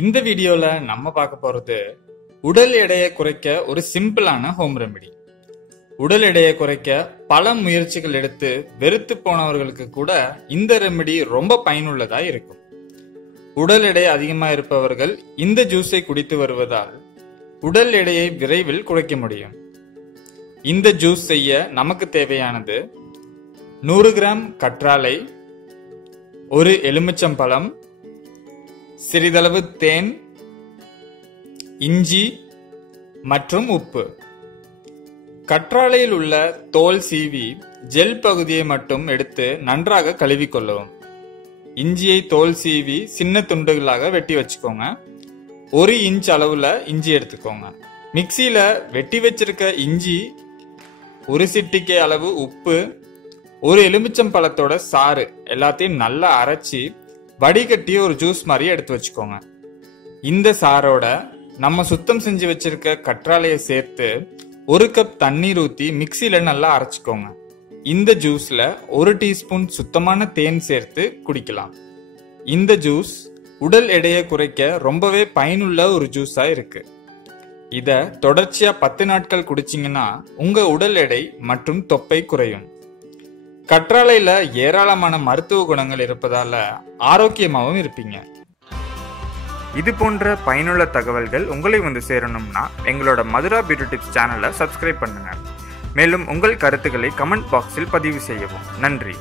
இந்த வீடியோல நம்ம பார்க்க போறது உடல் எடையை குறைக்க ஒரு சிம்பிளான ஹோம் ரெமெடி. உடல் எடையை குறைக்க பல முயற்சிகள் எடுத்து வெறுத்து போனவர்களுக்கு கூட இந்த ரெமெடி ரொம்ப பயனுள்ளதா இருக்கும். உடல் எடை அதிகமா இருப்பவர்கள் இந்த ஜூஸை குடித்து வருவதால் உடல் எடையை விரைவில் குறைக்க முடியும். இந்த ஜூஸ் செய்ய நமக்கு தேவையானது நூறு கிராம் கற்றாழை ஒரு எலுமிச்சம்பழம் சிறிதளவு தேன் இஞ்சி மற்றும் உப்பு. கற்றாழையில் உள்ள தோல் சீவி ஜெல் பகுதியை மட்டும் எடுத்து நன்றாக கழுவிக்கொள்ளவும் இஞ்சியை தோல் சீவி சின்ன துண்டுகளாக வெட்டி வச்சுக்கோங்க. ஒரு இன்ச் அளவுல இஞ்சி எடுத்துக்கோங்க. மிக்சியில வெட்டி வச்சிருக்க இஞ்சி ஒரு சிட்டிக்கை அளவு உப்பு ஒரு எலுமிச்சம் பழத்தோட சாறு எல்லாத்தையும் நல்லா அரைச்சி வடிகட்டி ஒரு ஜூஸ் மாதிரி எடுத்து வச்சுக்கோங்க. இந்த சாரோட நம்ம சுத்தம் செஞ்சு வச்சிருக்க கற்றாழையை சேர்த்து ஒரு கப் தண்ணீர் ஊற்றி மிக்சியில் நல்லா அரைச்சிக்கோங்க. இந்த ஜூஸில் ஒரு டீஸ்பூன் சுத்தமான தேன் சேர்த்து குடிக்கலாம். இந்த ஜூஸ் உடல் எடையை குறைக்க ரொம்பவே பயனுள்ள ஒரு ஜூஸாக இருக்கு. இதை தொடர்ச்சியாக பத்து நாட்கள் குடிச்சிங்கன்னா உங்கள் உடல் எடை மற்றும் தொப்பை குறையும். கற்றாழையில ஏராளமான மருத்துவ குணங்கள் இருப்பதால ஆரோக்கியமாகவும் இருப்பீங்க. இது போன்ற பயனுள்ள தகவல்கள் உங்களை வந்து சேரணும்னா எங்களோட மதுரா பியூட்டி டிப்ஸ் சேனலை சப்ஸ்கிரைப் பண்ணுங்க. மேலும் உங்கள் கருத்துக்களை கமெண்ட் பாக்ஸில் பதிவு செய்யவும். நன்றி.